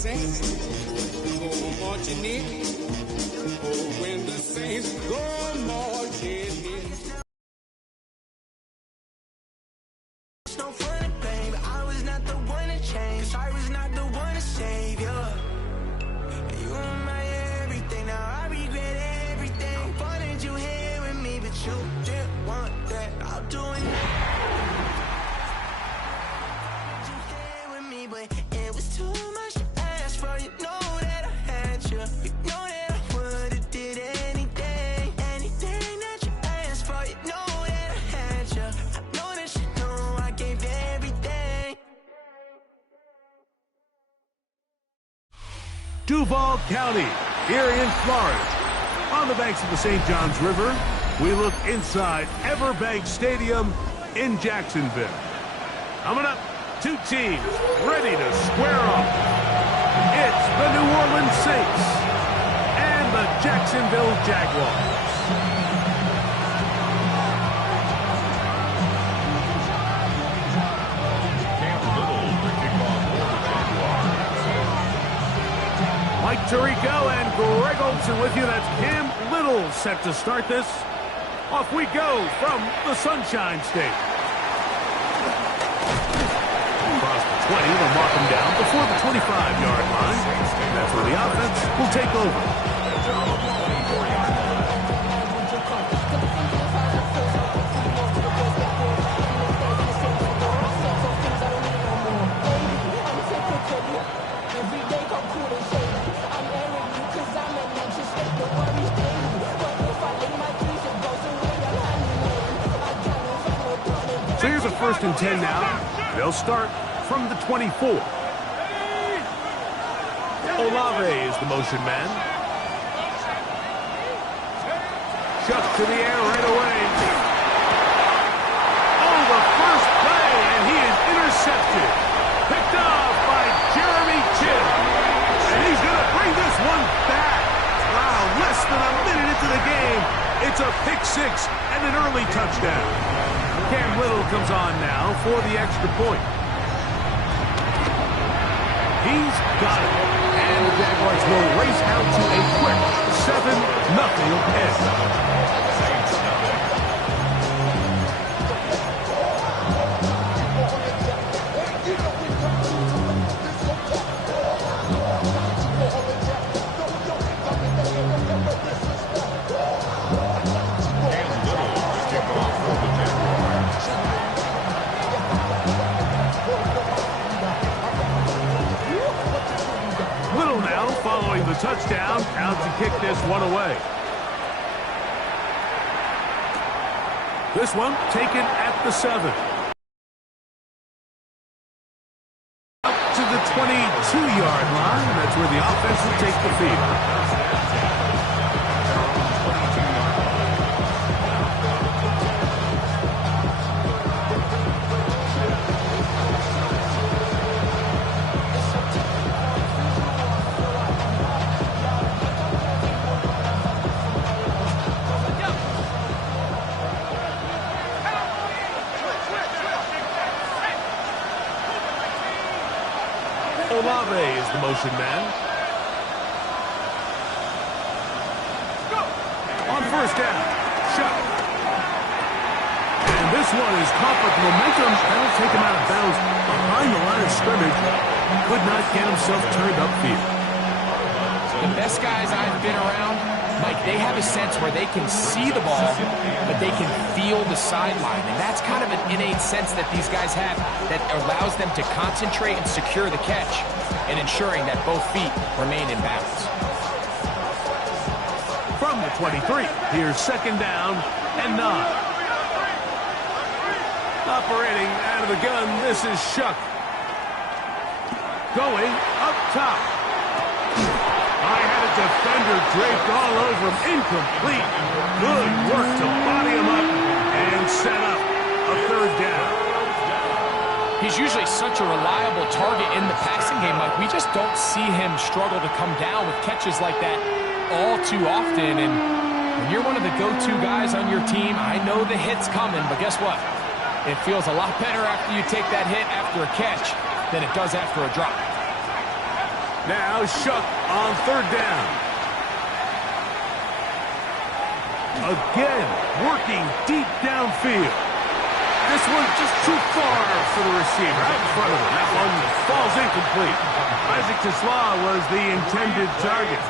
saints go marching in, oh, when the saints go marching in. No funny, babe. I was not the one to change. I was not the one to save you. You were my everything. Now I regret everything. I wanted you here with me, but you didn't want that. I'll do it now. You here with me, but it was too much to ask for. You know that I had you. You know that I would have did anything, anything that you asked for. You know that I had you. I know that you know I gave everything. Duval County, here in Florida. On the banks of the St. Johns River, we look inside Everbank Stadium in Jacksonville. Coming up, two teams ready to square off. It's the New Orleans Saints and the Jacksonville Jaguars. Mike Tirico and Greg Olson with you. That's Cam Little set to start this. Off we go from the Sunshine State. Across the 20, they'll mark him down before the 25-yard line. That's where the offense will take over. So here's a 1st and 10 now. They'll start from the 24. Olave is the motion man. Chuck to the air right away. Oh, the first play, and he is intercepted. Picked off by Jeremy Chin. And he's going to bring this one back. Wow, less than a minute into the game. It's a pick six and an early touchdown. Cam Little comes on now for the extra point. He's got it. And the Jaguars will race out to a quick 7-0 edge. Following the touchdown, out to kick this one away. This one taken at the 7. Up to the 22-yard line. That's where the offense will take the field. Olave is the motion man. On 1st down, Chuck. And this one is caught with momentum. That'll take him out of bounds behind the line of scrimmage. Could not get himself turned upfield. The best guys I've been around, Mike, they have a sense where they can see the ball, but they can feel the sideline. And that's kind of an innate sense that these guys have that allows them to concentrate and secure the catch and ensuring that both feet remain in bounds. From the 23, here's 2nd down and 9. Operating out of the gun, this is Shuck. Going up top. I had a defender draped all over him. Incomplete. Good work to body him up and set up a 3rd down. He's usually such a reliable target in the passing game, Mike. We just don't see him struggle to come down with catches like that all too often. And when you're one of the go-to guys on your team, I know the hit's coming, but guess what? It feels a lot better after you take that hit after a catch than it does after a drop. Now Shuck on third down. Again, working deep downfield. This one just too far for the receiver, out in front of him. That one falls incomplete. Isaac Tesla was the intended target.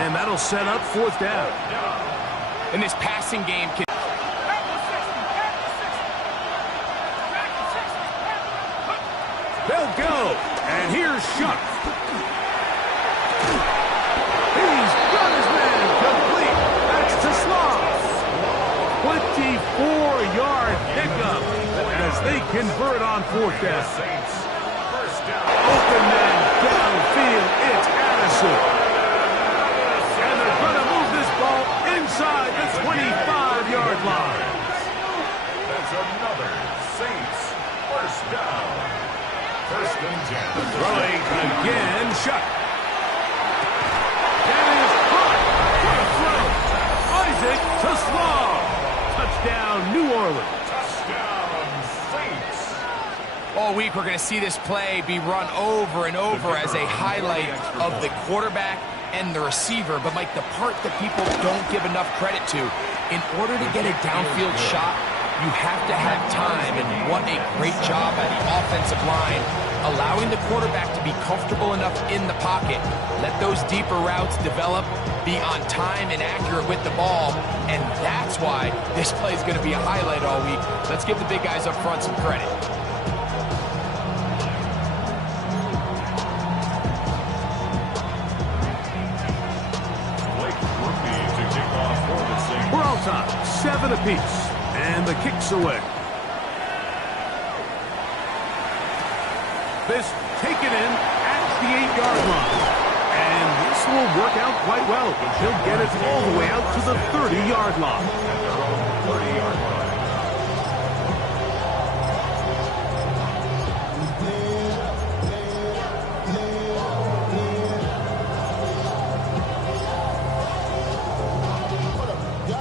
And that'll set up fourth down. In this passing game, they'll go. And here's Shuck. He's got his man complete. That's Tesla. 24-yard pickup as they convert on fourth down. Open man downfield. It's Addison. And they're going to move this ball inside the 25-yard line. That's another Saints first down. First and 10. Throwing again, Shuck. That is hot. What a throw. Isaac Tesla. Touchdown, New Orleans. Touchdown, Saints. all week we're going to see this play be run over and over as a highlight of the quarterback and the receiver. But, Mike, the part that people don't give enough credit to, in order to get a downfield shot, you have to have time, and what a great job by the offensive line, allowing the quarterback to be comfortable enough in the pocket, let those deeper routes develop, be on time and accurate with the ball, and that's why this play is going to be a highlight all week. Let's give the big guys up front some credit. We're all time, 7 apiece, and the kick's away. This taken in at the 8-yard line. And this will work out quite well. He'll get it all the way out to the 30-yard line. At their own 30-yard line.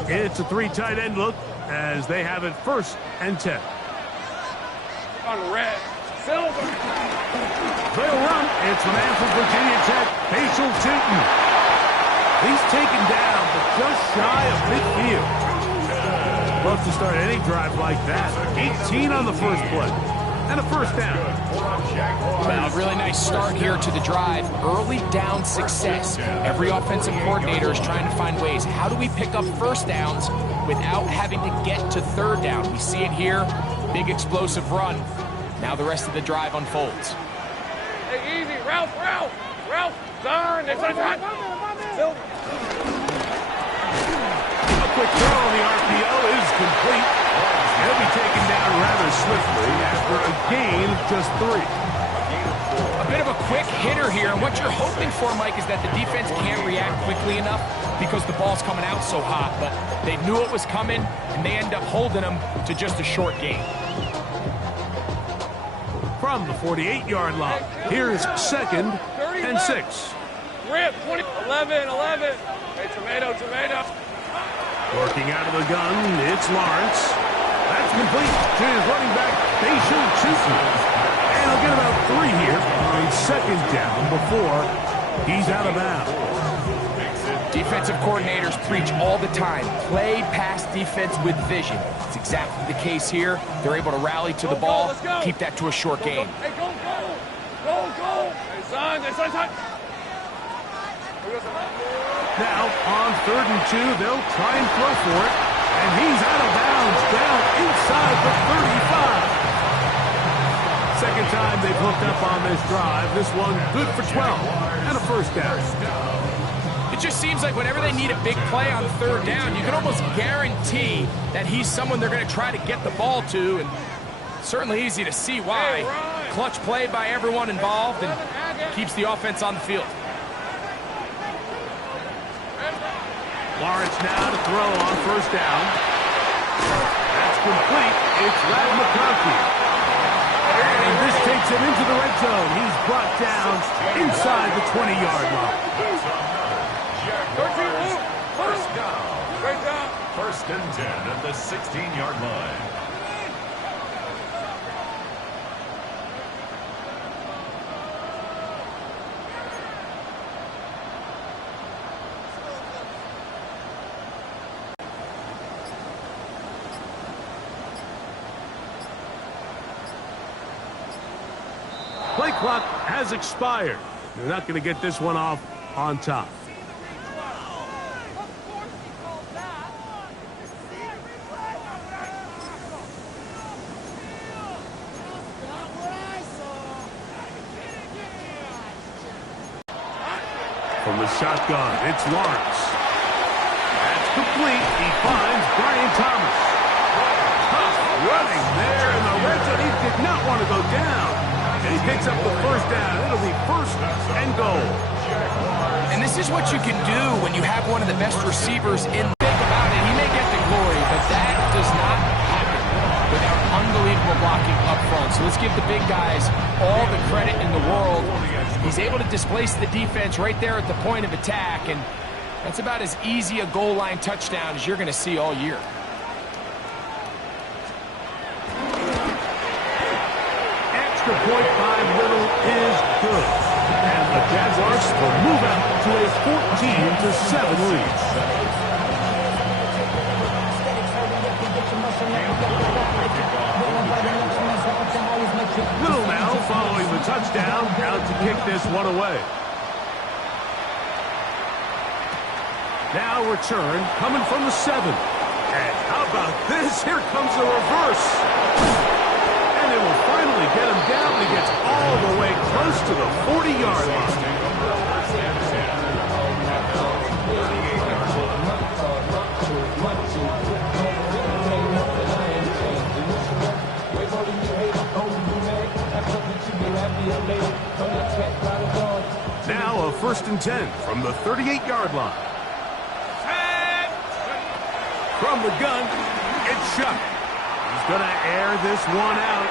It's a 3 tight end look as they have it 1st and 10. On red. Silver. They'll run. It's the man from Virginia Tech, Facial Tootin. He's taken down, but just shy of midfield. Love to start any drive like that. 18 on the first play. And a first down. Well, a really nice start here to the drive. Early down success. Every offensive coordinator is trying to find ways. How do we pick up first downs without having to get to third down? We see it here. Big explosive run. Now the rest of the drive unfolds. Hey, easy. Ralph. Turn. It's a touch. Silver. A quick throw on the RPO is complete. He'll be taken down rather swiftly after a gain of just 3. A bit of a quick hitter here, and what you're hoping for, Mike, is that the defense can't react quickly enough because the ball's coming out so hot. But they knew it was coming, and they end up holding them to just a short gain. From the 48-yard line, here's 2nd and 6. Rip. 20. 11. Hey, tomato. Working out of the gun, it's Lawrence. That's complete to his running back, Facial Tootin. And he'll get about 3 here on 2nd down before he's out of bounds. Defensive coordinators preach all the time, play pass defense with vision. It's exactly the case here. They're able to rally to the ball, keep that to a short gain. Hey, go. Hey, son. Now, on 3rd and 2, they'll try and throw for it. And he's out of bounds, down inside the 35. Second time they've hooked up on this drive. This one good for 12 and a first down. It just seems like whenever they need a big play on 3rd down, you can almost guarantee that he's someone they're going to try to get the ball to, and certainly easy to see why. Clutch play by everyone involved and keeps the offense on the field. Lawrence now to throw on 1st down. That's complete. It's Rad McConkey. And this takes him into the red zone. He's brought down inside the 20-yard line. First down. Great job. 1st and 10 at the 16-yard line. play clock has expired. They're not going to get this one off on top. From the shotgun, it's Lawrence. That's complete. He finds Brian Thomas. Tough running there in the red zone. He did not want to go down. And he picks up the first down. It'll be first and goal. And this is what you can do when you have one of the best receivers in. Think about it. He may get the glory, but that does not happen without unbelievable blocking up front. So let's give the big guys all the credit in the world. He's able to displace the defense right there at the point of attack, and that's about as easy a goal line touchdown as you're going to see all year. Extra point by Little is good. And the Jaguars will move out to a 14-7 lead. Little now following the touchdown, out to kick this one away. Now return coming from the 7. And how about this? Here comes the reverse. And it will finally get him down. He gets all the way close to the 40-yard line. Now a 1st and 10 from the 38-yard line. From the gun, it's Shuck. He's going to air this one out.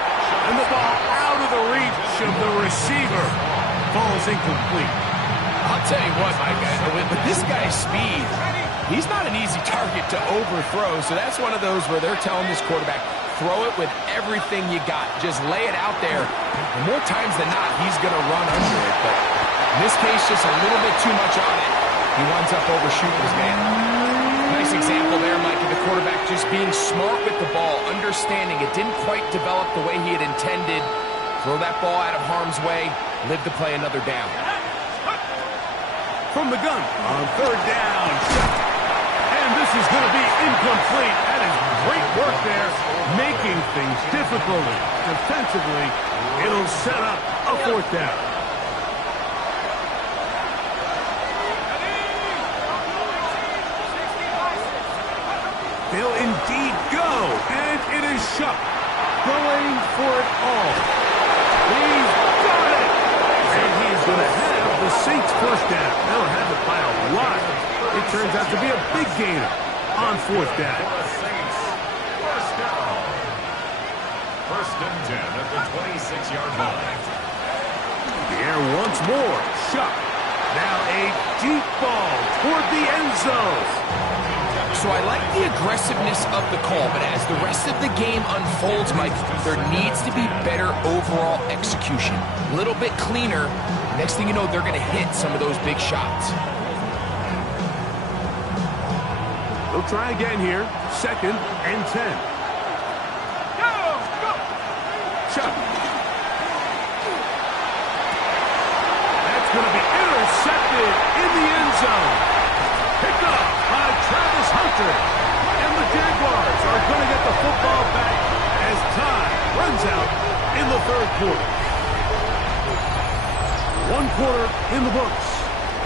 And the ball out of the reach of the receiver. Falls incomplete. I'll tell you what, Mike, with this guy's speed, he's not an easy target to overthrow. So that's one of those where they're telling this quarterback, throw it with everything you got. Just lay it out there. And more times than not, he's going to run under it. But in this case, just a little bit too much on it. He winds up overshooting his man. Nice example there, Mike, of the quarterback just being smart with the ball, understanding it didn't quite develop the way he had intended. Throw that ball out of harm's way, live to play another down. From the gun on 3rd down. And this is going to be incomplete. That is great work there, making things difficult defensively. It'll set up a 4th down. They'll indeed go, and it is Shuck going for it all. He's got it! And he's going to have the Saints' 1st down. They'll have it by a lot. It turns out to be a big gainer on 4th down. First down. 1st and 10 at the 26-yard line. The air once more. Shuck. Now a deep ball toward the end zone. So I like the aggressiveness of the call, but as the rest of the game unfolds, Mike, there needs to be better overall execution. A little bit cleaner. Next thing you know, they're going to hit some of those big shots. They'll try again here. 2nd and 10. Go! Chuck. That's going to be intercepted in the end zone. Picked up by Travis Hunter. And the Jaguars are going to get the football back as time runs out in the 3rd quarter. 1 quarter in the books.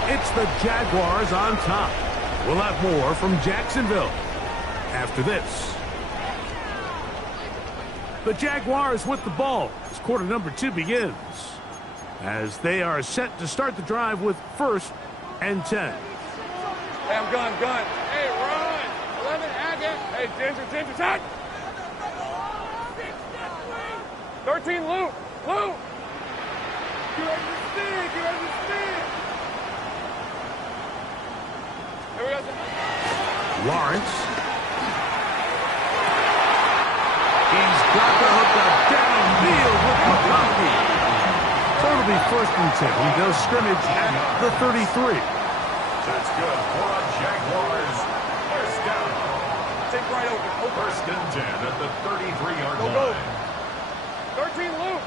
It's the Jaguars on top. We'll have more from Jacksonville after this. The Jaguars with the ball as quarter number 2 begins, as they are set to start the drive with 1st and 10. Hey, I'm gun. Hey, run. 11, Agate. Hey, Ginger, touch. 13, Luke. You understand. Here we go. Lawrence. He's got the hook up downfield with McConkey. So it'll be 1st and 10. They'll scrimmage at the 33. That's good for the Jaguars. 1st down. Take right open. 1st and 10 at the 33-yard line. 13, Luke.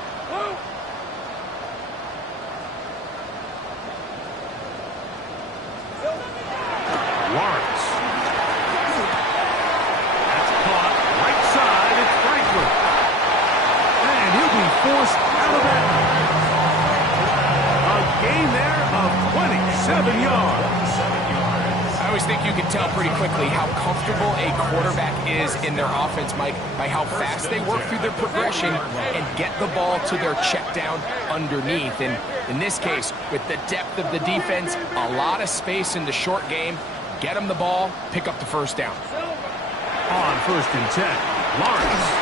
Lawrence. That's caught. Right side, it's Franklin. And he'll be forced out of bounds. A gain there of 27 yards. I always think you can tell pretty quickly how comfortable a quarterback is in their offense, Mike, by how fast they work through their progression and get the ball to their check down underneath. And in this case, with the depth of the defense, a lot of space in the short game, get them the ball, pick up the first down. On 1st and 10, Lawrence.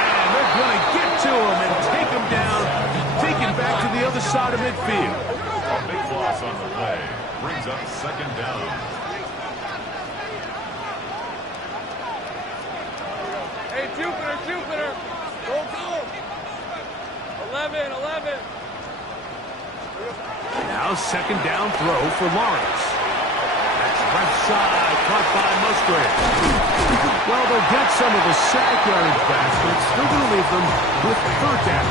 And they're going to get to him and take him down, take him back to the other side of midfield. A big loss on the play. Brings up 2nd down. Hey, Jupiter. Go. 11. Now 2nd down throw for Lawrence. That's left side, caught by Musgrave. Well, they'll get some of the sack yards back, but it's still going to leave them with 3rd down.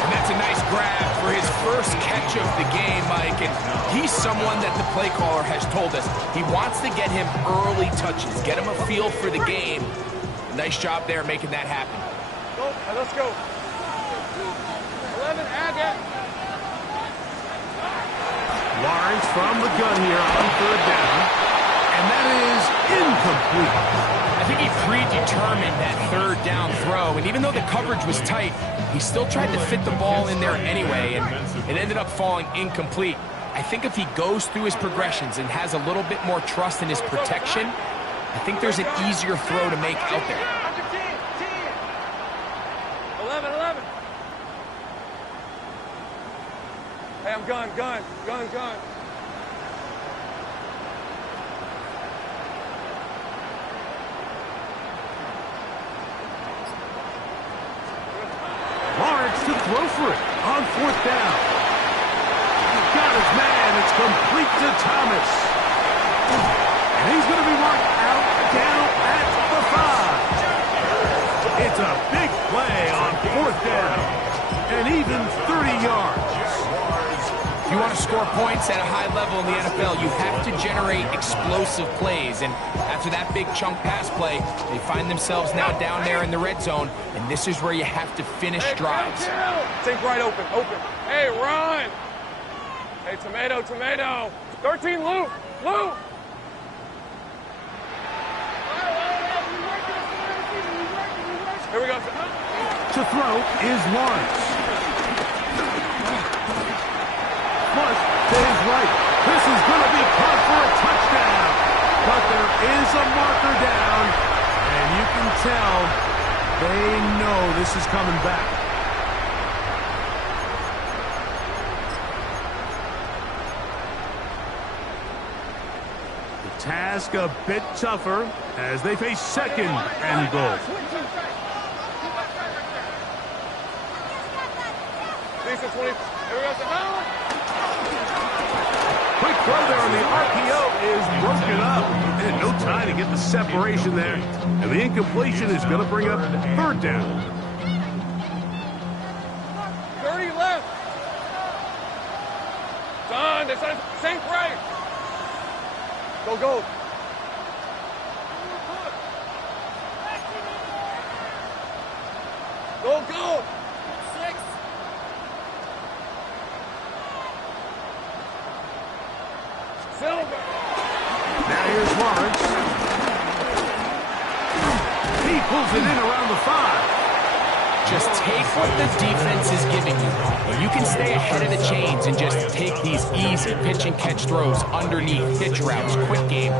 And that's a nice grab for his first catch of the game, Mike. And he's someone that the play caller has told us he wants to get him early touches, get him a feel for the game. Nice job there making that happen. Let's go. 11, Agate. Lawrence from the gun here on 3rd down. And that is incomplete. I think he predetermined that 3rd down throw. And even though the coverage was tight, he still tried to fit the ball in there anyway. And it ended up falling incomplete. I think if he goes through his progressions and has a little bit more trust in his protection, I think there's an easier throw to make out there. 11. Hey, I'm gun. Lawrence to throw for it on 4th down. He's got his man. It's complete to Thomas. And he's going to be marked out down at the 5. It's a big play on 4th down. And even 30 yards. If you want to score points at a high level in the NFL, you have to generate explosive plays. And after that big chunk pass play, they find themselves now down there in the red zone. And this is where you have to finish drives. Take right open. Hey, run. Hey, tomato. 13, Lou. Here we go. To throw is Lawrence. Plus to his right. This is going to be caught for a touchdown. But there is a marker down. And you can tell they know this is coming back. The task a bit tougher as they face 2nd and goal. Decent 20. Here we go. Quick throw there on the RPO is broken up. And no time to get the separation there. And the incompletion is going to bring up 3rd down. 30 left. Done. They said same right. Go. Go. 6. Silver. Now here's Lawrence. He pulls it in around the 5. Just take what the defense is giving you. And you can stay ahead of the chains and just take these easy pitch and catch throws underneath, hitch routes, quick game.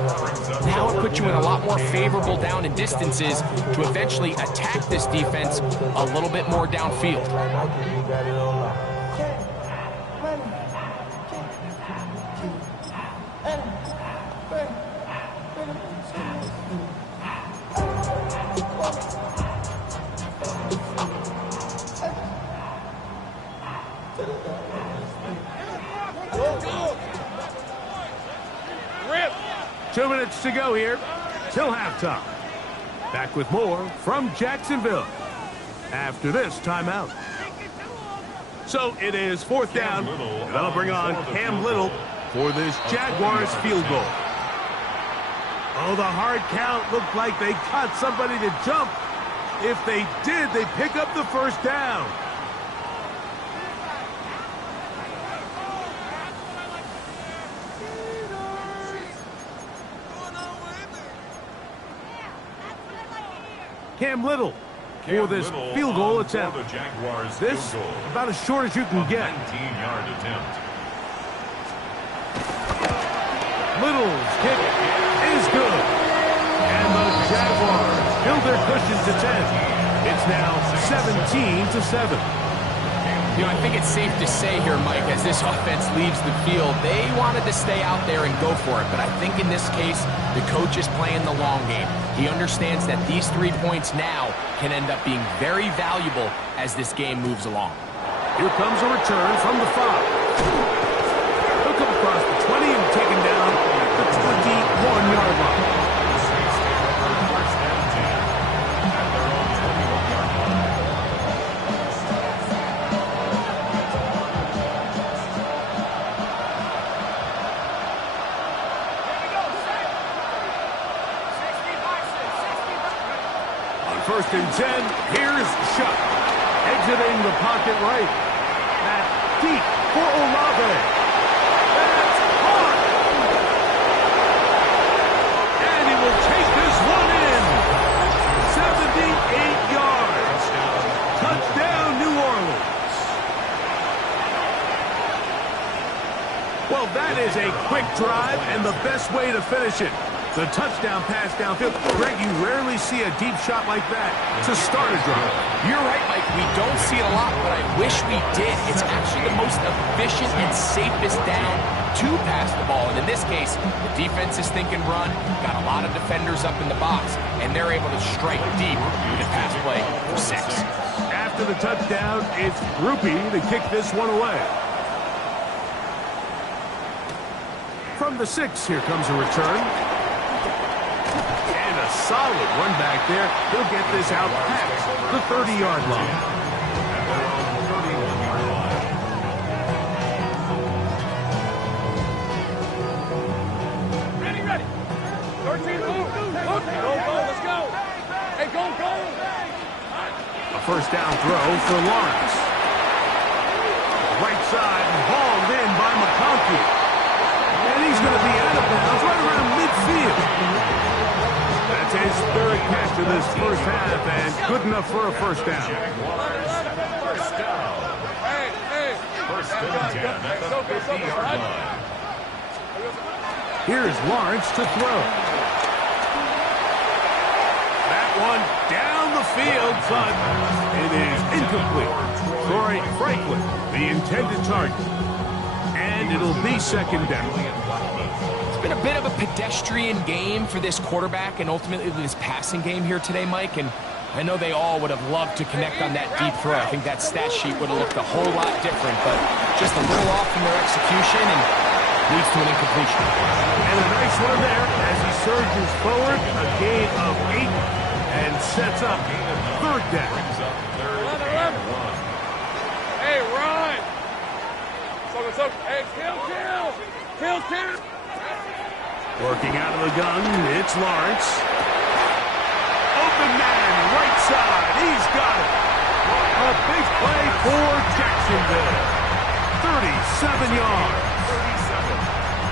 Now it puts you in a lot more favorable down and distances to eventually attack this defense a little bit more downfield. Rip. 2 minutes to go here till halftime. Back with more from Jacksonville after this timeout. So it is 4th down, and that'll bring on Cam Little for this Jaguars field goal. Oh, the hard count looked like they caught somebody to jump. If they did, they pick up the first down. Cam Little for this field goal attempt. The Jaguars this field goal. about as short as you can get. 19-yard attempt. Little's kick is good. And the Jaguars build their cushion to 10. It's now 17-7. You know, I think it's safe to say here, Mike, as this offense leaves the field, they wanted to stay out there and go for it. But I think in this case, the coach is playing the long game. He understands that these 3 points now can end up being very valuable as this game moves along. Here comes a return from the 5. He'll come across the 20 and taken down at the 21-yard line. First and 10, here's Shuck. Exiting the pocket right. That deep for Olave. That's hard. And he will take this one in. 78 yards. Touchdown, New Orleans. Well, that is a quick drive and the best way to finish it. The touchdown pass downfield. Greg, you rarely see a deep shot like that to start a drive. You're right, Mike. We don't see it a lot, but I wish we did. It's actually the most efficient and safest down to pass the ball. And in this case, the defense is thinking run, got a lot of defenders up in the box, and they're able to strike deep with a pass play for 6. After the touchdown, it's Rupi to kick this one away. From the 6, here comes a return. Solid run back there. He'll get this out past the 30-yard line. Ready, ready. 13, move. Go, let's go. Hey, go. A first down throw for Lawrence. Right side hauled in by McConkey. And he's going to be out of bounds right around midfield. That's his 3rd catch of this first half, and good enough for a first down. First down. Hey. First and 10 at the 50-yard line. Here's Lawrence to throw. That one down the field, but it is incomplete. Troy Franklin, the intended target. And it'll be second down. It's been a bit of a pedestrian game for this quarterback and ultimately this passing game here today, Mike. And I know they all would have loved to connect on that deep throw. I think that stat sheet would have looked a whole lot different, but just a little off in their execution and leads to an incompletion. And a nice one there as he surges forward, a gain of 8, and sets up 3rd down. 11. Hey, run. So. Hey, kill. Working out of the gun, it's Lawrence. Open man, right side, he's got it. A big play for Jacksonville. 37 yards.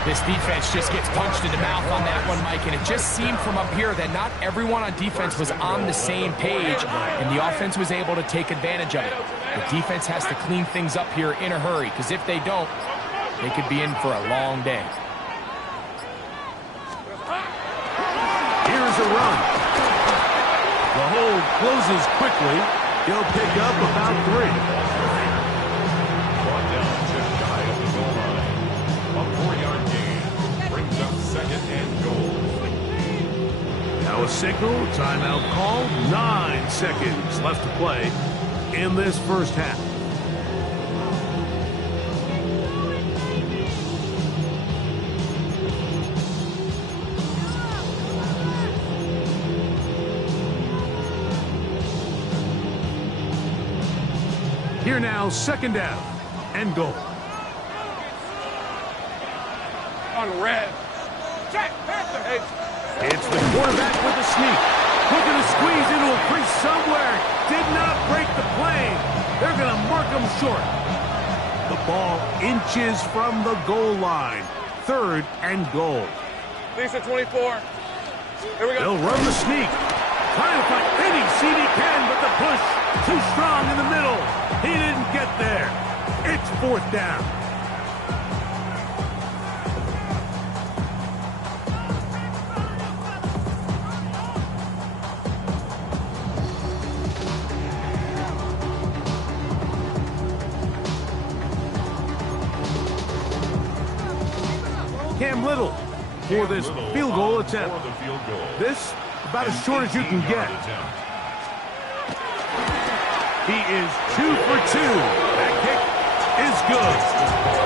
This defense just gets punched in the mouth on that one, Mike, and it just seemed from up here that not everyone on defense was on the same page, and the offense was able to take advantage of it. The defense has to clean things up here in a hurry, because if they don't, they could be in for a long day. Here's a run. The hold closes quickly. He'll pick up about 3. Brought down just shy of the goal line. A 4-yard gain brings up 2nd and goal. Now a signal, timeout called. 9 seconds left to play in this first half. Here now, 2nd down and goal. On red. Jack, Panther. Hey, It's the quarterback with the sneak. Looking to squeeze into a crease somewhere. Did not break the plane. They're going to mark him short. The ball inches from the goal line. 3rd and goal. Lisa, 24. Here we go. They'll run the sneak. Trying to find any seat he can, but the push too strong in the middle. He didn't get there. It's 4th down. Cam Little for this field goal attempt. This about as short as you can get. He is 2 for 2. That kick is good.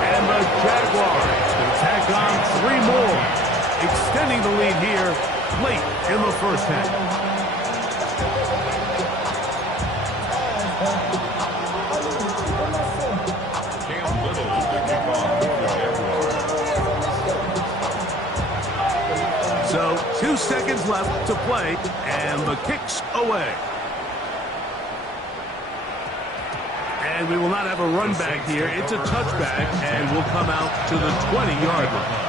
And the Jaguars can tack on 3 more, extending the lead here late in the first half. So 2 seconds left to play, and the kick's away. And we will not have a run back here. It's a touchback, and we'll come out to the 20-yard line.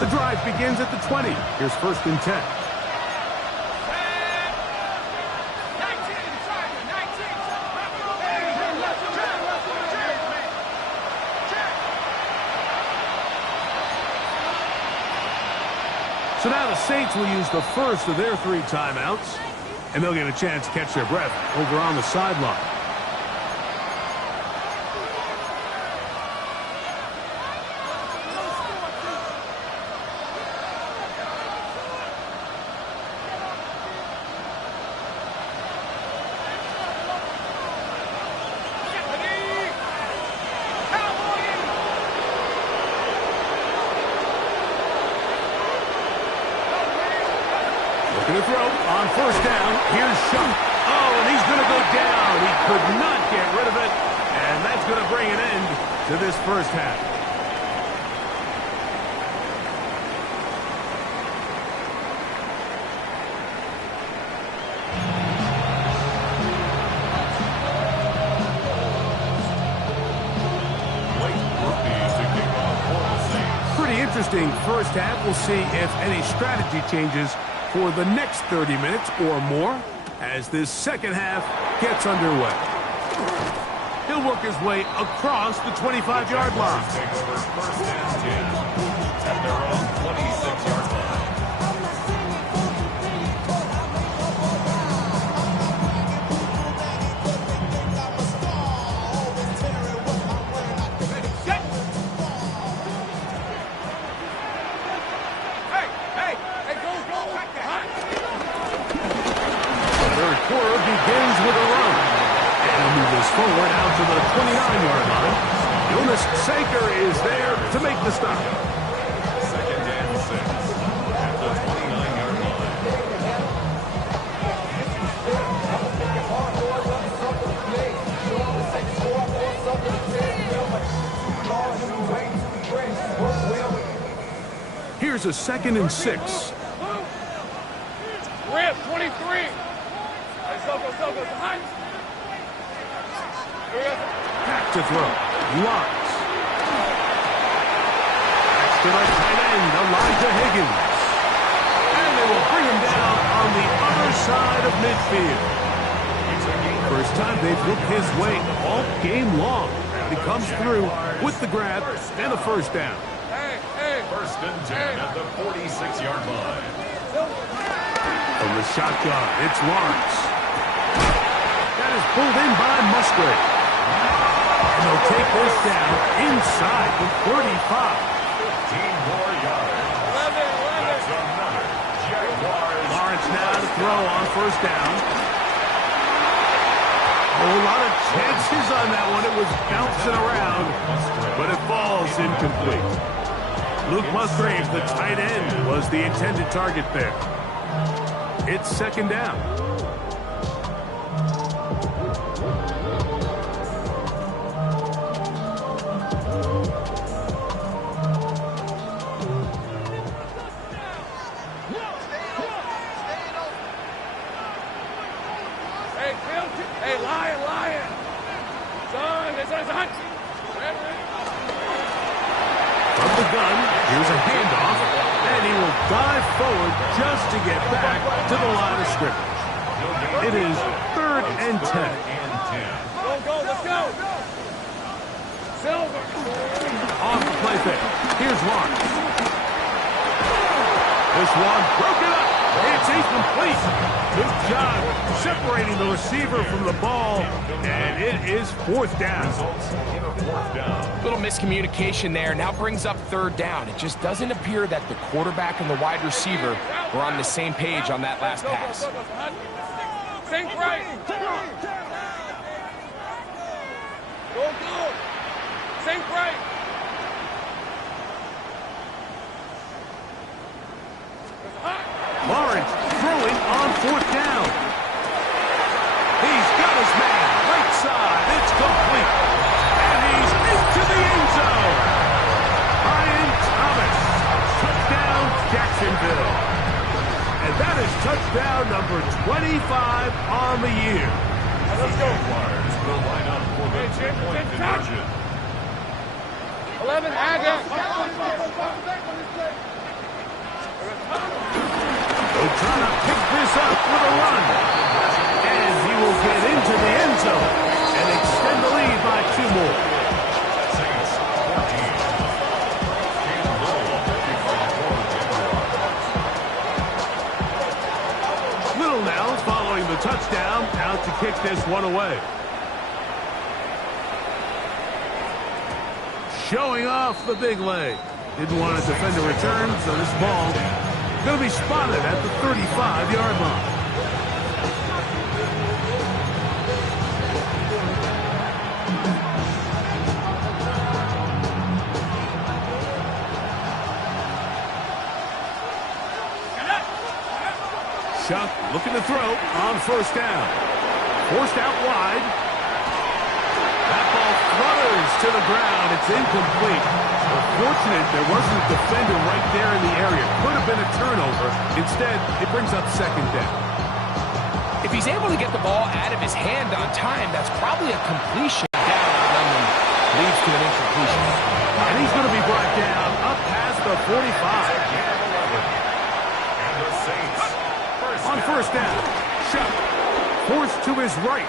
The drive begins at the 20. Here's 1st and 10. So now the Saints will use the first of their 3 timeouts, and they'll get a chance to catch their breath over on the sideline. Looking to throw on 1st down. Here's Shuck. Oh, and he's going to go down. He could not get rid of it, and that's going to bring an end to this first half. Pretty interesting first half. We'll see if any strategy changes for the next 30 minutes or more as this second half gets underway. He'll work his way across the 25-yard line. Take over 1st and 10 at their own 26-yard line. Quarter begins with a run. And he'll move this forward out to the 29-yard line. Jonas Saker is there to make the stop. 2nd and 6 at the 29-yard line. Here's a 2nd and 6. Rip, 23. Back to throw. Locks. Back to the tight end, Elijah Higgins. And they will bring him down on the other side of midfield. First time they've looked his way all game long. He comes through with the grab and the 1st down. 1st and 10 at the 46-yard line. From the shotgun, it's Lawrence. That is pulled in by Musgrave. And they'll take this down inside the 35. 15 more yards. That's another Jaguars. Lawrence now to throw on 1st down. A lot of chances on that one. It was bouncing around, but it falls incomplete. Luke Musgrave, the tight end, was the intended target there. It's 2nd down. Hey, Bill. Hey, Lion. Son, this is hot. From the gun, here's a handoff, and he will dive forward just to get back to the line of scrimmage. It is 3rd and 10. Go, let's go. Silver. Off the play fake. Here's Lawrence. This one broken up. It's incomplete. Good job separating the receiver from the ball, and it is 4th down. Little miscommunication there. Now brings up 3rd down. It just doesn't appear that the quarterback and the wide receiver were on the same page on that last pass. Think right. Go. Think right. Lawrence throwing on 4th down. He's got his man. Right side. It's complete. And he's into the end zone. Ryan Thomas. Touchdown, Jacksonville. And that is touchdown number 25 on the year. Let's go. Jaguars will line up for the two-point conversion. 11, Agate. They'll try to pick this up with a run. And he will get into the end zone and extend the lead by 2 more. Saints 14. Little now following the touchdown, out to kick this one away. Showing off the big leg. Didn't want to defend a return, so this ball going to be spotted at the 35-yard line. Chuck looking to throw on 1st down. Forced out wide. That ball flutters to the ground. It's incomplete. Fortunate there wasn't a defender right there in the area. Could have been a turnover. Instead, it brings up 2nd down. If he's able to get the ball out of his hand on time, that's probably a completion down and then leads to an incompletion. And he's going to be brought down up past the 45. And the Saints On 1st down, Chuck forced to his right.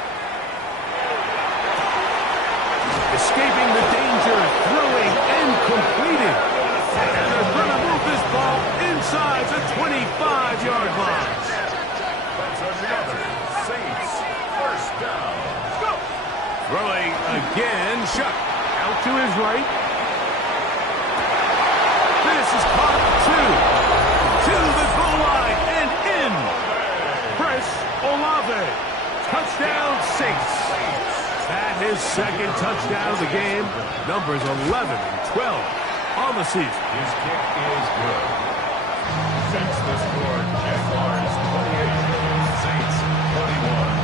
Escaping the danger, throwing and completed. And they're going to move this ball inside the 25-yard line. That's another Saints 1st down. Throwing again, Chuck out to his right. This is caught 2 to the goal line and in. Chris Olave, touchdown Saints. That his 2nd touchdown of the game. Numbers 11 and 12 on the season. His kick is good. Sets the score. Jaguars 28. Saints 21.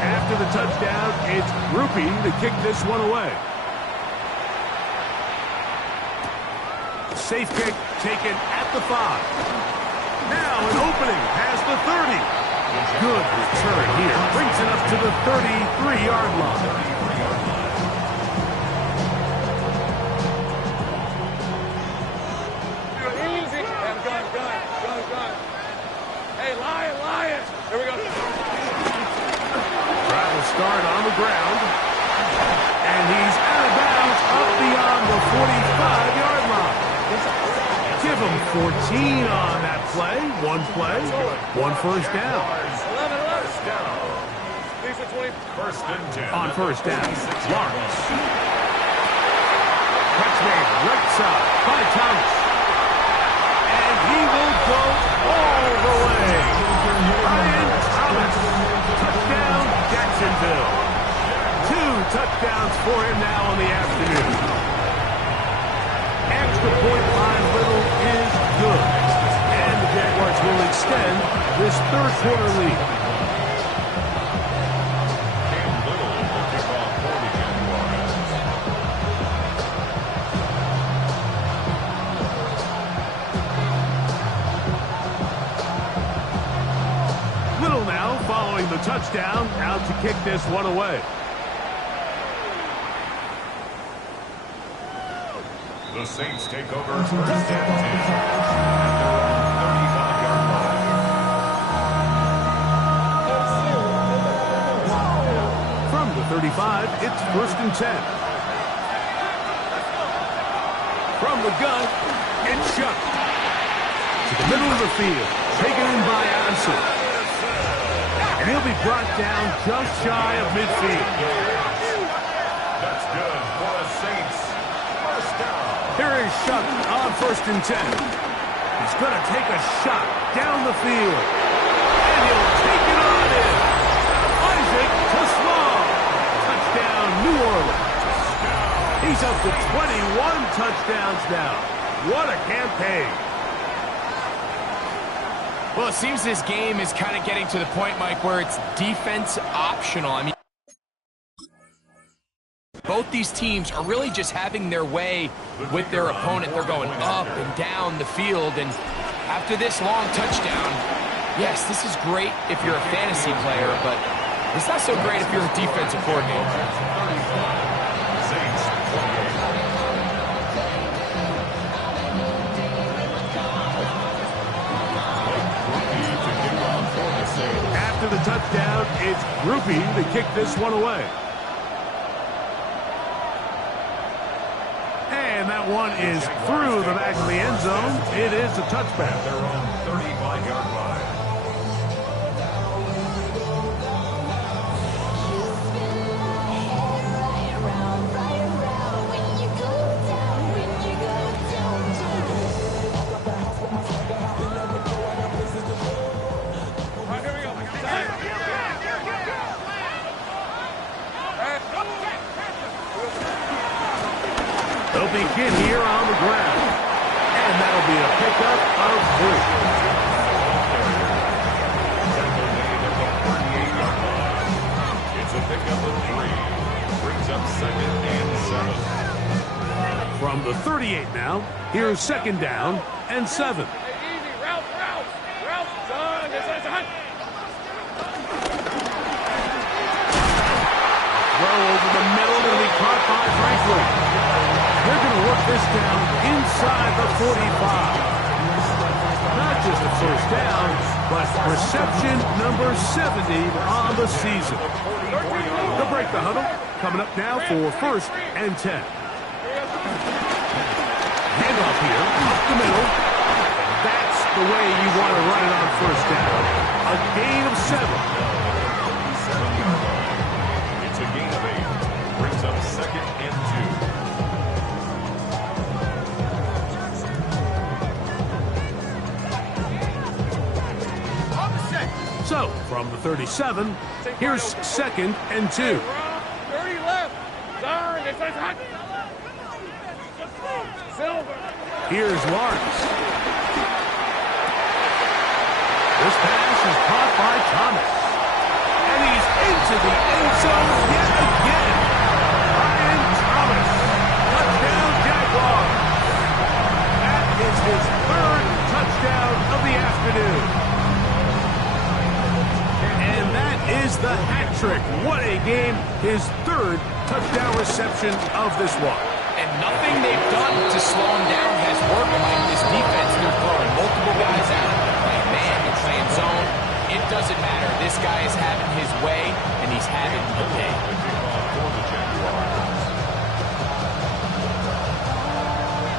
After the touchdown, it's Groupie to kick this one away. Safe kick taken at the 5. Now an opening past the 30. Good return here. Brings it up to the 33-yard line. Easy. Gun. Hey, Lion. Here we go. Travel start on the ground. And he's out of bounds up beyond the 45-yard line. Give him 14 on that play. 1 play, 1 1st down. 11. Down. 1st and 10. On 1st down, Lawrence. Catch made right side by Thomas. And he will go all the way. Ryan Thomas. Touchdown, Jacksonville. 2 touchdowns for him now on the afternoon. Extra point line Little is good. And the Jaguars will extend this 3rd quarter lead. Little will kick off for the kick this one away. The Saints take over first and 10 at their own 35-yard line. From the 35, it's first and 10. From the gun, it's Shuck. To the middle of the field, taken in by Addison. And he'll be brought down just shy of midfield. That's good for the Saints. First down. Here is Shuck on first and 10. He's going to take a shot down the field. And he'll take it on in. Isaac to Small. Touchdown, New Orleans. He's up to 21 touchdowns now. What a campaign. Well, it seems this game is kind of getting to the point, Mike, where it's defense optional. I mean, both these teams are really just having their way with their opponent. They're going up and down the field, and after this long touchdown, yes, this is great if you're a fantasy player, but it's not so great if you're a defensive coordinator. After the touchdown, it's Groupie to kick this one away. And that one is through the back of the end zone. It is a touchback. Their own 35-yard line. They'll begin here on the ground. And that'll be a pickup of 3. It's a pickup of 3. Brings up second and 7. From the 38 now, here's second down and 7. Easy, route. Done. It's a Throw over the middle to be caught by Franklin. They're going to work this down inside the 45. Not just a first down, but reception number 70 on the season. They'll break the huddle. Coming up now for first and 10. Handoff here, up the middle. That's the way you want to run it on first down. A gain of 7. It's a gain of 8. Brings up second and 2. So, from the 37, here's second and 2. 30 left. Done. It's a hot. Silver. Here's Lawrence. This pass is caught by Thomas. And he's into the end zone yet again. Ryan Thomas. Touchdown, Jaguars. That is his third touchdown of the afternoon. And that is the hat trick. What a game. His third touchdown reception of this one. And nothing they've done to slow him down has worked. Like this defense, they're throwing multiple guys out. They're playing man, they're playing zone. It doesn't matter. This guy is having his way, and he's having a day.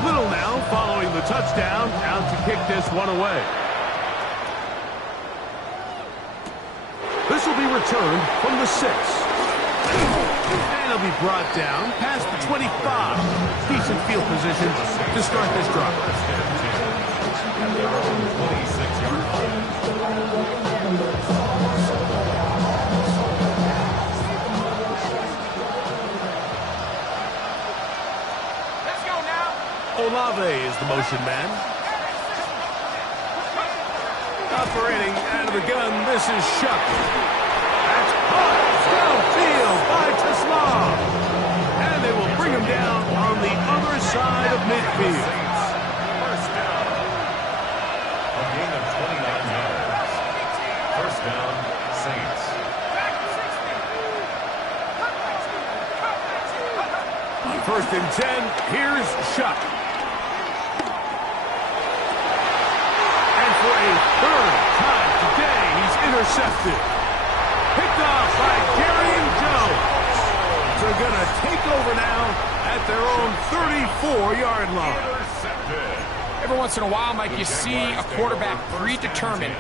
Little now following the touchdown, out to kick this one away. This will be returned from the 6. And he'll be brought down past the 25. Decent field position to start this drive. Let's go now. Olave is the motion man. Operating out of the gun, this is Shuck. That's caught downfield by Tesla. And they will bring him down on the other side of midfield. First down. A gain of 29 yards. First down, Saints. 1st and 10. Here's Shuck. And for a 3rd time today, he's intercepted. Picked off by Darian Jones. They're going to take over now at their own 34-yard line. Every once in a while, Mike, you see a quarterback predetermined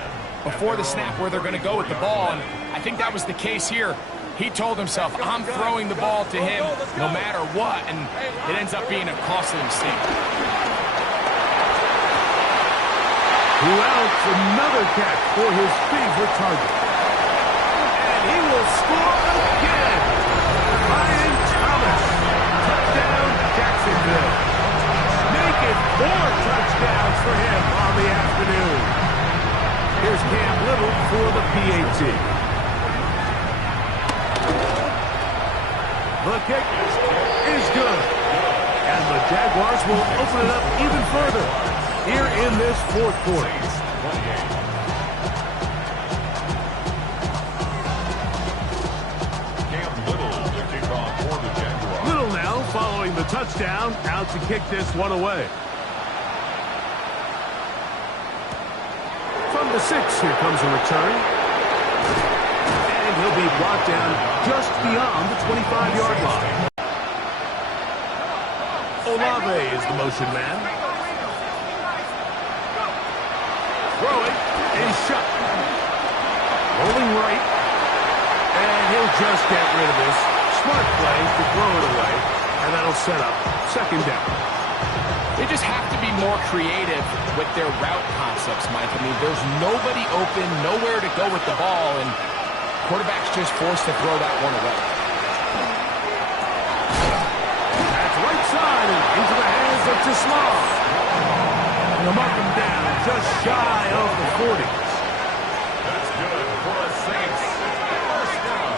before the snap where they're going to go with the ball, and I think that was the case here. He told himself, I'm throwing the ball to him no matter what, and it ends up being a costly mistake. Who else? Another catch for his favorite target. And he will score again. Ryan Thomas. Touchdown, Jacksonville. Make it 4 touchdowns for him on the afternoon. Here's Cam Little for the PAT. The kick is good. And the Jaguars will open it up even further here in this 4th quarter. Cam Little to kick off for the Jaguars. Little now following the touchdown, out to kick this one away. From the 6, here comes a return. And he'll be brought down just beyond the 25-yard line. Olave is the motion man. Throwing is Shuck. Rolling right. And he'll just get rid of this. Smart play to throw it away. And that'll set up 2nd down. They just have to be more creative with their route concepts, Mike. I mean, there's nobody open, nowhere to go with the ball, and quarterback's just forced to throw that one away. That's right side and into the hands of Tislam. And they'll mark him down just shy of the 40. That's good for a Saints. 1st down.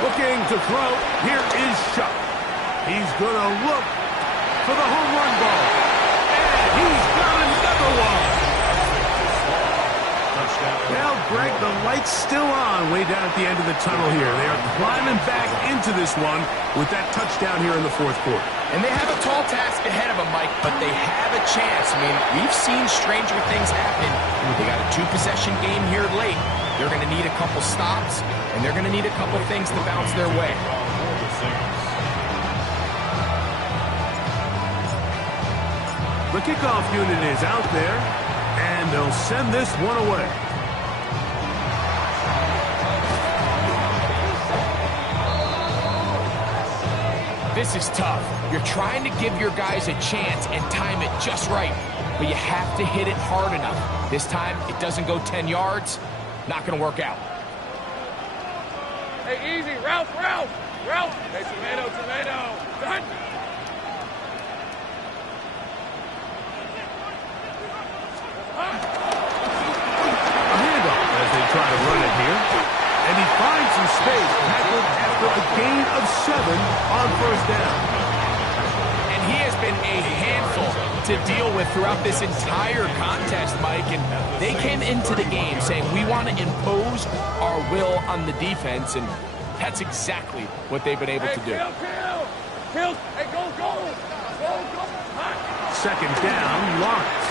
Looking to throw. Here is Shuck. He's going to look for the home run ball. And he's got another one. Well, Greg, the light's still on way down at the end of the tunnel here. They are climbing back into this one with that touchdown here in the 4th quarter. And they have a tall task ahead of them, Mike, but they have a chance. I mean, we've seen stranger things happen. They got a 2-possession game here late. They're going to need a couple stops, and they're going to need a couple things to bounce their way. The kickoff unit is out there, and they'll send this one away. This is tough. You're trying to give your guys a chance and time it just right, but you have to hit it hard enough. This time, it doesn't go 10 yards. Not going to work out. Hey, easy. Ralph. Hey, tomato. Done. A handoff as they try to run it here. And he finds some space, tackled after a gain of 7 on 1st down. And he has been a handful to deal with throughout this entire contest, Mike. And they came into the game saying, we want to impose our will on the defense. And that's exactly what they've been able to do. Kill. Hey, go. 2nd down, Lawrence.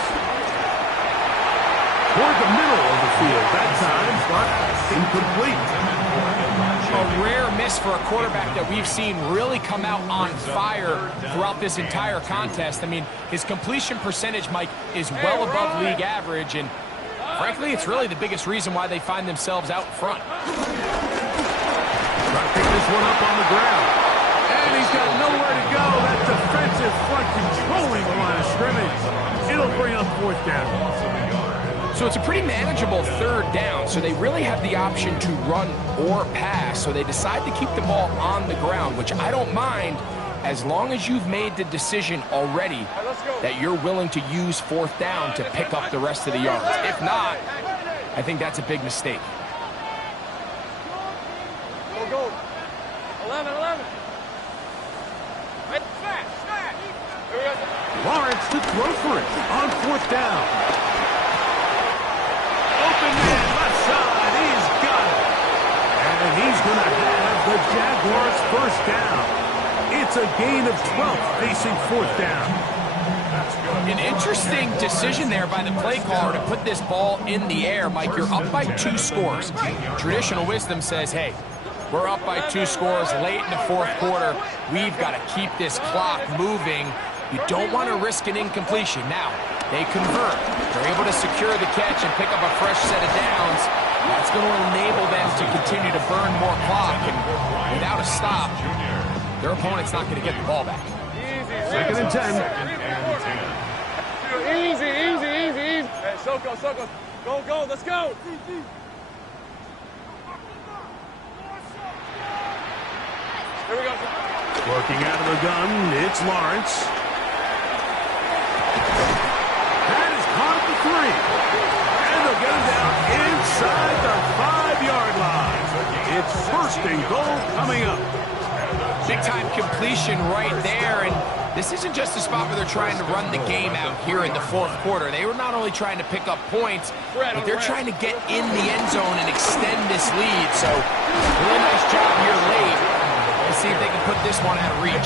Toward the middle of the field that time, but incomplete. A rare miss for a quarterback that we've seen really come out on fire throughout this entire contest. I mean, his completion percentage, Mike, is well above league average, and frankly, it's really the biggest reason why they find themselves out front. Trying to pick this one up on the ground. And he's got nowhere to go. That defensive front controlling the line of scrimmage. It'll bring up 4th down. So it's a pretty manageable 3rd down, so they really have the option to run or pass, so they decide to keep the ball on the ground, which I don't mind as long as you've made the decision already that you're willing to use 4th down to pick up the rest of the yards. If not, I think that's a big mistake. Go. 11. Lawrence to throw for it on 4th down. Open man, left side, he's got it. And he's going to have the Jaguars 1st down It's a gain of 12 facing fourth down. An interesting decision there by the play caller to put this ball in the air. Mike, you're up by 2 scores. Traditional wisdom says, hey, we're up by 2 scores late in the fourth quarter. We've got to keep this clock moving. You don't want to risk an incompletion. Now, they convert. They're able to secure the catch and pick up a fresh set of downs. That's going to enable them to continue to burn more clock. And without a stop, their opponent's not going to get the ball back. Second and 10. Easy, easy, easy, easy. Hey, Soko. Go, let's go. Here we go. Working out of the gun, it's Lawrence. That is caught at the 3. And they'll get him down inside the 5-yard line. It's first and goal coming up. Big-time completion right there, and this isn't just a spot where they're trying to run the game out here in the fourth quarter. They were not only trying to pick up points, but they're trying to get in the end zone and extend this lead. So, really nice job here late. Let's see if they can put this one out of reach.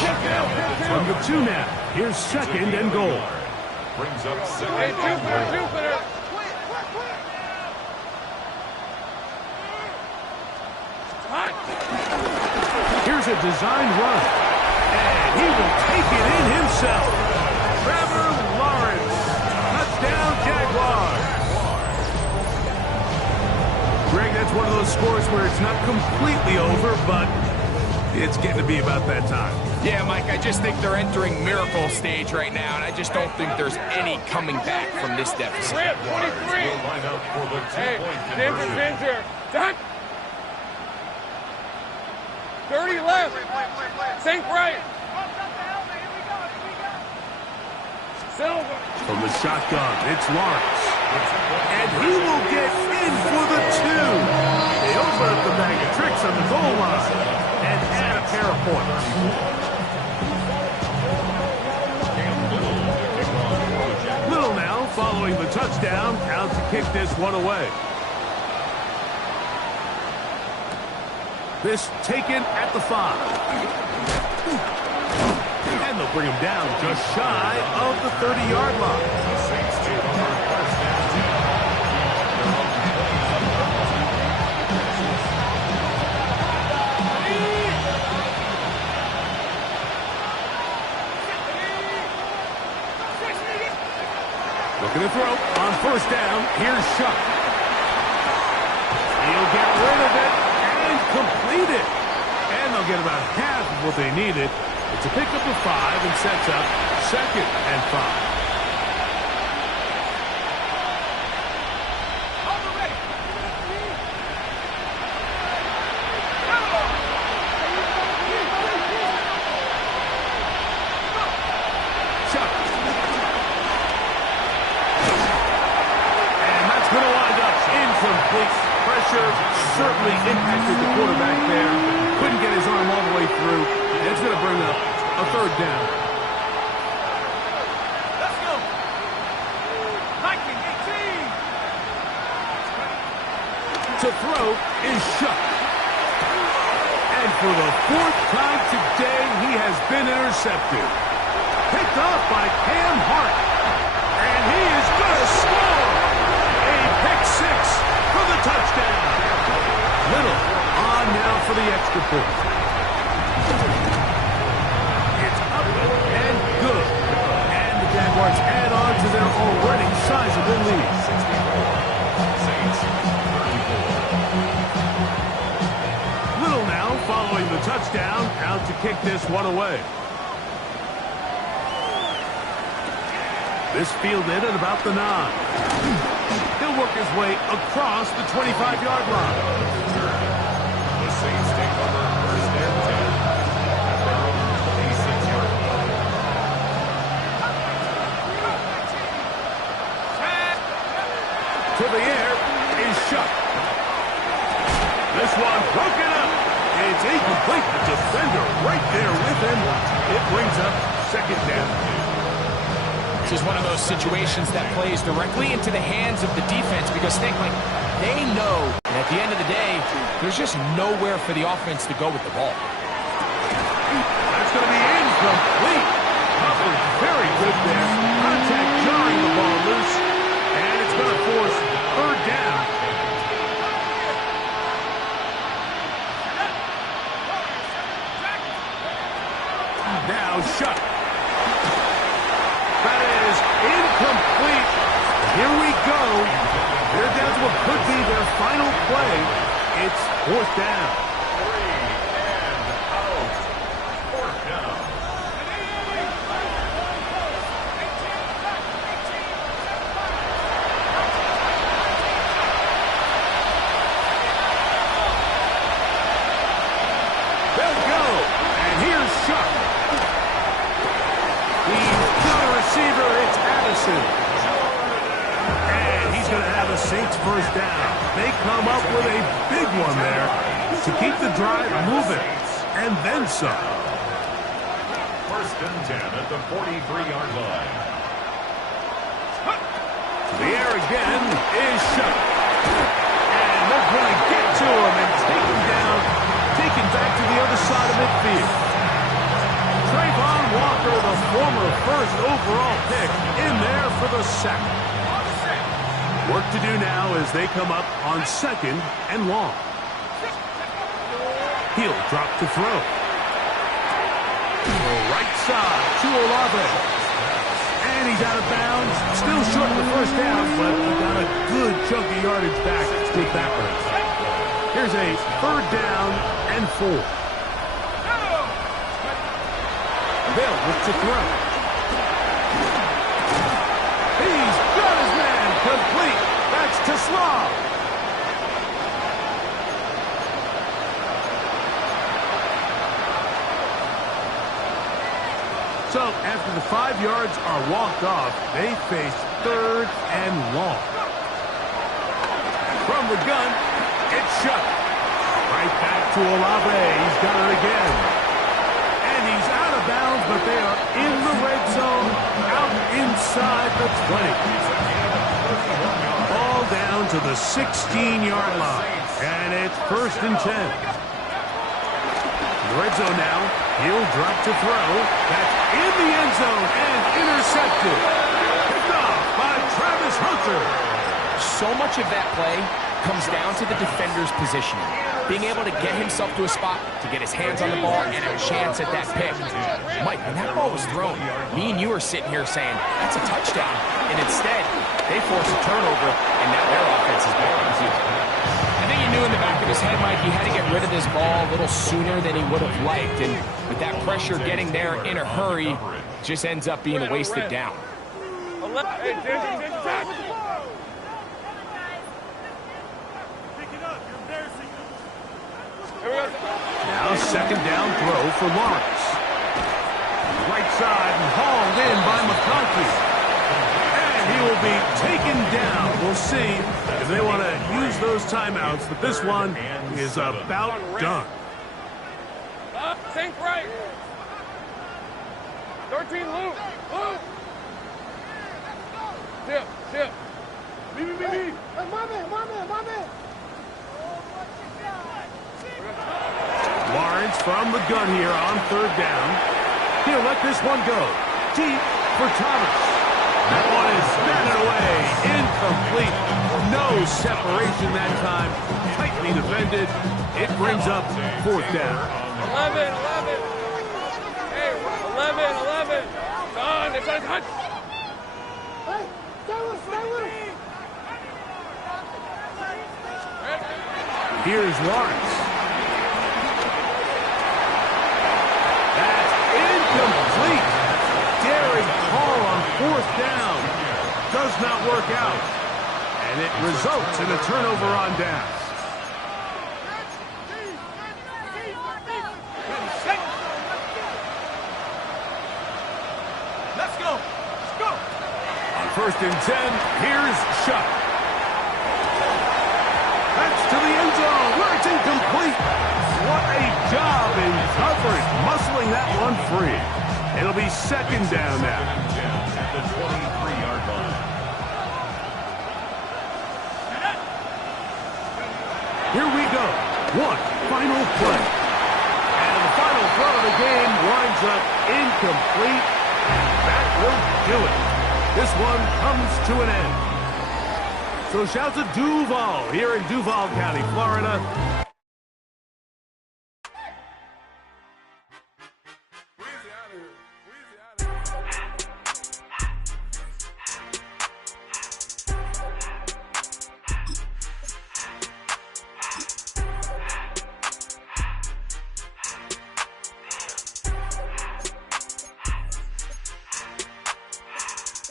From the 2 now, here's second and goal. Brings up Hey, second. Jupiter. Here's a design run. And he will take it in himself. Trevor Lawrence. Touchdown, Jaguars. Greg, that's one of those scores where it's not completely over, but it's getting to be about that time. Yeah, Mike, I just think they're entering miracle stage right now, and I just don't think there's any coming back from this deficit. 23. Will line up for the Hey, two-point conversion. Ginger. Done. 30 left. Sink right. Silver. From the shotgun, it's Lawrence. And he will get in for the 2. They open up the bag of tricks on the goal line and add a pair of points. Little now following the touchdown, out to kick this one away. This taken at the 5. And they'll bring him down just shy of the 30-yard line. The Saints take over first and 10. Looking to throw on first down. Here's Shuck. He'll get rid of it and complete it. And they'll get about half of what they needed. It's a pickup of 5 and sets up second and 5. Chuck. And that's going to wind up incomplete. Pressure certainly impacted the quarterback there. Couldn't get his arm all the way through. And it's going to bring up a third down. Let's go. 19-18. To throw is Shuck. And for the 4th time today, he has been intercepted. Picked off by Cam Hart. And he is going to score. A pick 6 for the touchdown. Little on now for the extra point. It's up and good. And the Jaguars add on to their already sizable lead. 64. Saints 34. Little now following the touchdown, out to kick this one away. This fielded at about the 9. He'll work his way across the 25-yard line. The Saints take over first and 10 at their own 26-yard line. To the air is Shuck. This one broken up. It's incomplete. The defender right there with him. It brings up second down. This is one of those situations that plays directly into the hands of the defense because think like they know that at the end of the day, there's just nowhere for the offense to go with the ball. That's going to be Now shut. That is incomplete. Here we go. They're down to what could be their final play. It's 4th down. 3 and out. 4th down. They'll go. And here's Shuck. He's got a receiver. It's Addison. And he's going to have a Saints first down. They come up with a big one there to keep the drive moving. And then some. 1st and 10 at the 43-yard line. The air again is Shuck. And they're going to get to him and take him down, take him back to the other side of midfield. Trayvon Walker, the former first overall pick, in there for the sack. Work to do now as they come up on 2nd and long. He'll drop to throw. The right side to Olave. And he's out of bounds. Still short of the first down, but he got a good chunk of yardage back with that one. Here's a 3rd down and 4. They'll look to throw. He's got his man complete. That's to Slav. So after the 5 yards are walked off, they face 3rd and long. From the gun, it's Shuck. Right back to Olave. He's got it again. And he's out of bounds, but they are in the red zone, out inside the 20. Ball down to the 16-yard line. And it's 1st and 10. In the red zone now. He'll drop to throw. That's in the end zone and intercepted. Picked off by Travis Hunter. So much of that play comes down to the defender's positioning. Being able to get himself to a spot, to get his hands on the ball, and a chance at that pick. Mike, when that ball was thrown, me and you are sitting here saying, that's a touchdown. And instead, they force a turnover, and now their offense is back. I think he knew in the back of his head, Mike, he had to get rid of this ball a little sooner than he would have liked. And with that pressure getting there in a hurry, just ends up being a wasted down. Hey, Ginger, Now 2nd down throw for Lawrence. Right side and hauled in by McConkey. And he will be taken down. We'll see if they want to use those timeouts, but this one is about done. Think right. 13, Luke. Tip. Me. Hey, my man. Lawrence from the gun here on 3rd down. He'll let this one go. Deep for Thomas. That one is batted away. Incomplete. No separation that time. Tightly defended. It brings up 4th down. 11. Hey, 11. Done. It's a touch. Hey, stay with him. Here's Lawrence. That's incomplete. Daring call on 4th down. Does not work out. And it results in a turnover on down. Let's go. On 1st and 10, here's Shuck. That's to the end zone where it's incomplete. What a job in coverage, muscling that one free. It'll be 2nd down now. At the 23-yard line. Here we go. One final play. And the final throw of the game winds up incomplete. That will do it. This one comes to an end. So shout to Duval here in Duval County, Florida. We're out of here.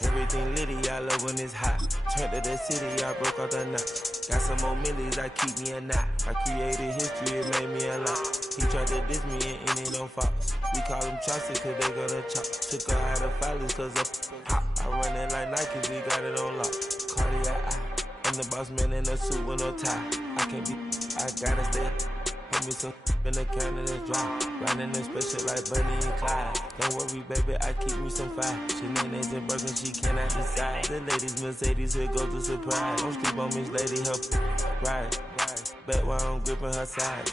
Everything litty, I love when it's hot. Turned to the city, I broke out the knot. Got some more millies, I keep me a knot. I created history, it made me a lot. He tried to diss me and it on Fox. We call them chopsticks cause they gonna chop. Took her out of filers cause of pop. I run it like Nike, we got it on lock. Cardiac eye. I'm the boss man in a suit with no tie. I can't be, I gotta stay. Hold me some in the Canada dry. Riding in special like Bunny and Clyde. Don't worry, baby, I keep me some fire. Shenanigans and Birkin, she cannot decide. The ladies Mercedes, here goes the surprise. Don't sleep on Miss Lady, help ride. Bet while I'm gripping her side.